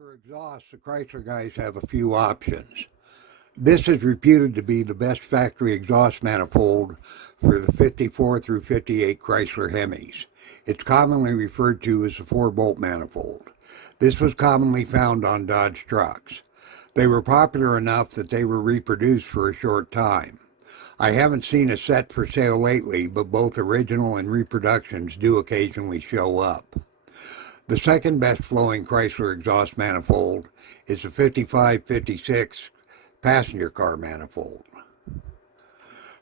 For exhaust, the Chrysler guys have a few options. This is reputed to be the best factory exhaust manifold for the 54 through 58 Chrysler Hemis. It's commonly referred to as a 4-bolt manifold. This was commonly found on Dodge trucks. They were popular enough that they were reproduced for a short time. I haven't seen a set for sale lately, but both original and reproductions do occasionally show up. The second best flowing Chrysler exhaust manifold is the 55-56 passenger car manifold.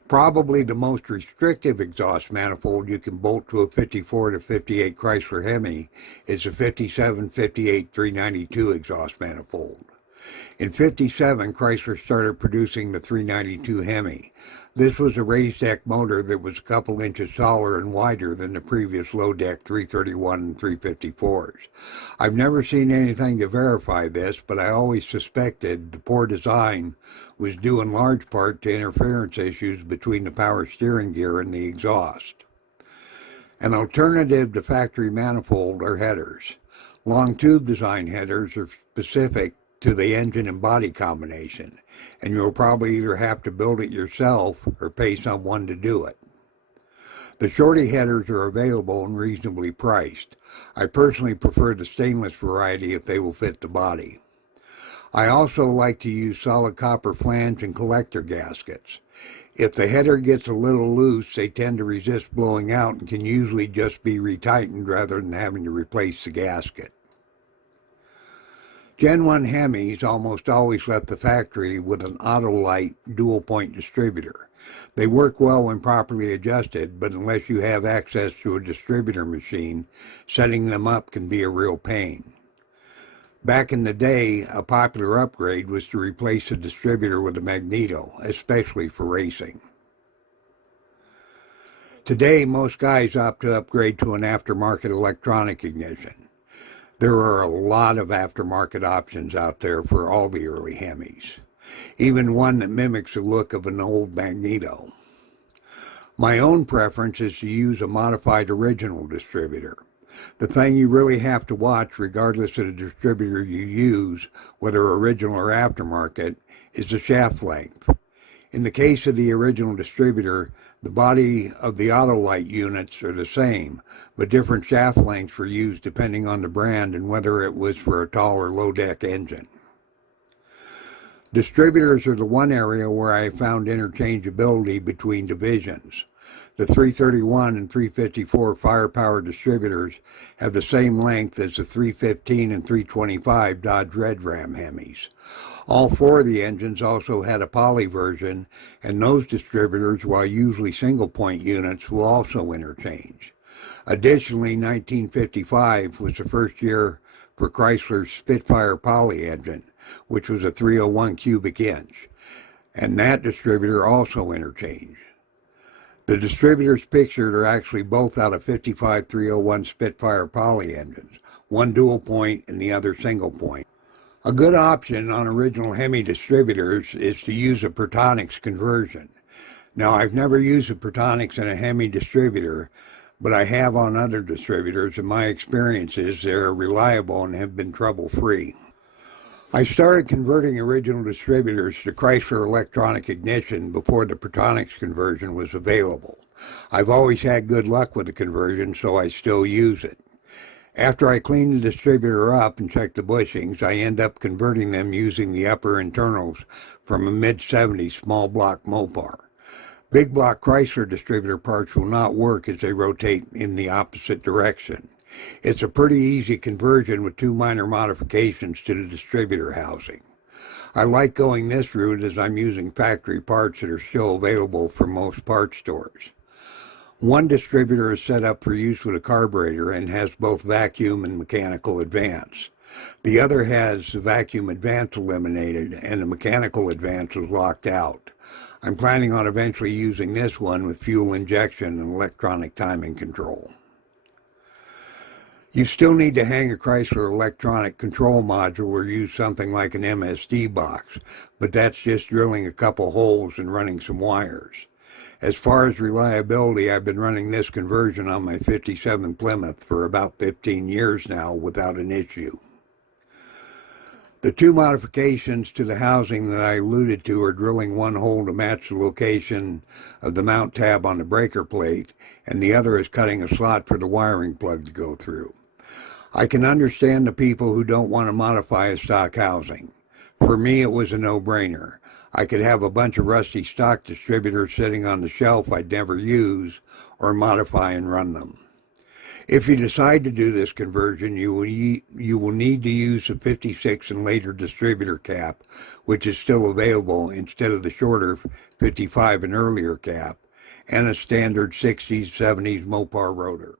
Probably the most restrictive exhaust manifold you can bolt to a 54 to 58 Chrysler Hemi is the 57-58 392 exhaust manifold. In 57, Chrysler started producing the 392 Hemi. This was a raised deck motor that was a couple inches taller and wider than the previous low deck 331 and 354s. I've never seen anything to verify this, but I always suspected the poor design was due in large part to interference issues between the power steering gear and the exhaust. An alternative to factory manifold are headers. Long tube design headers are specific to the engine and body combination, and you'll probably either have to build it yourself or pay someone to do it. The shorty headers are available and reasonably priced. I personally prefer the stainless variety if they will fit the body. I also like to use solid copper flange and collector gaskets. If the header gets a little loose, they tend to resist blowing out and can usually just be retightened rather than having to replace the gasket. Gen 1 Hemis almost always left the factory with an Autolite dual-point distributor. They work well when properly adjusted, but unless you have access to a distributor machine, setting them up can be a real pain. Back in the day, a popular upgrade was to replace a distributor with a magneto, especially for racing. Today, most guys opt to upgrade to an aftermarket electronic ignition. There are a lot of aftermarket options out there for all the early Hemis, even one that mimics the look of an old magneto. My own preference is to use a modified original distributor. The thing you really have to watch, regardless of the distributor you use, whether original or aftermarket, is the shaft length. In the case of the original distributor, the body of the Autolite units are the same, but different shaft lengths were used depending on the brand and whether it was for a tall or low deck engine. Distributors are the one area where I found interchangeability between divisions. The 331 and 354 firepower distributors have the same length as the 315 and 325 Dodge Red Ram Hemis. All four of the engines also had a poly version, and those distributors, while usually single-point units, will also interchange. Additionally, 1955 was the first year for Chrysler's Spitfire poly engine, which was a 301 cubic inch, and that distributor also interchanged. The distributors pictured are actually both out of 55 301 Spitfire poly engines, one dual point and the other single point. A good option on original Hemi distributors is to use a Pertonix conversion. Now, I've never used a Pertonix in a Hemi distributor, but I have on other distributors, and my experience is they're reliable and have been trouble-free. I started converting original distributors to Chrysler electronic ignition before the Pertonix conversion was available. I've always had good luck with the conversion, so I still use it. After I clean the distributor up and check the bushings, I end up converting them using the upper internals from a mid-70s small block Mopar. Big block Chrysler distributor parts will not work as they rotate in the opposite direction. It's a pretty easy conversion with two minor modifications to the distributor housing. I like going this route as I'm using factory parts that are still available from most parts stores. One distributor is set up for use with a carburetor and has both vacuum and mechanical advance. The other has the vacuum advance eliminated and the mechanical advance is locked out. I'm planning on eventually using this one with fuel injection and electronic timing control. You still need to hang a Chrysler electronic control module or use something like an MSD box, but that's just drilling a couple holes and running some wires. As far as reliability, I've been running this conversion on my 57 Plymouth for about 15 years now without an issue. The two modifications to the housing that I alluded to are drilling one hole to match the location of the mount tab on the breaker plate, and the other is cutting a slot for the wiring plug to go through. I can understand the people who don't want to modify a stock housing. For me, it was a no-brainer. I could have a bunch of rusty stock distributors sitting on the shelf I'd never use, or modify and run them. If you decide to do this conversion, you will need to use a 56 and later distributor cap, which is still available instead of the shorter 55 and earlier cap, and a standard 60s, 70s Mopar rotor.